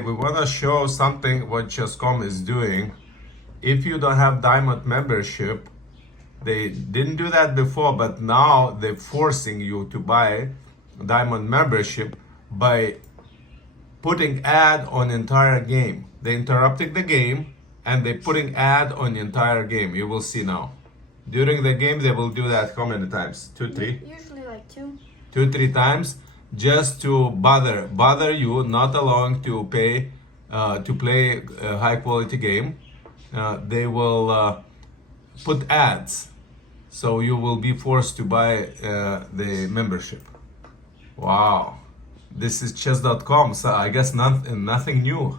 we want to show something what Chess.com is doing. If you don't have Diamond membership, they didn't do that before, but now they're forcing you to buy Diamond membership by putting ad on entire game. They interrupting the game and they putting ad on the entire game. You will see now. During the game, they will do that how many times? 2, 3? Usually like 2. 2, 3 times, just to bother you, not allowing to pay to play a high quality game. They will put ads, so you will be forced to buy the membership. Wow, this is chess.com, so I guess nothing new.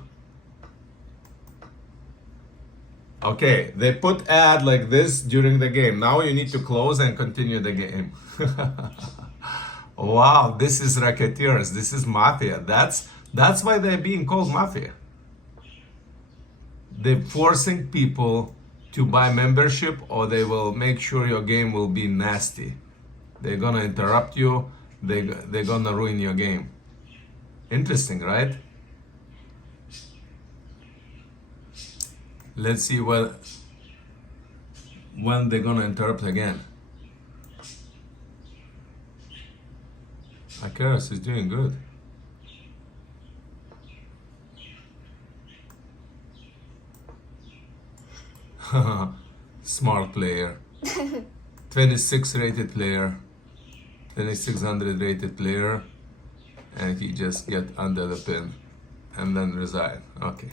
Okay, they put ad like this during the game. Now you need to close and continue the game. Wow, this is racketeers. This is mafia. That's why they're being called mafia. They're forcing people to buy membership, or they will make sure your game will be nasty. They're gonna interrupt you. They're gonna ruin your game. Interesting, right? Let's see when they're gonna interrupt again. Hikaru is doing good. Smart player. 26 rated player. 2600 rated player. And he just get under the pin and then resign. Okay.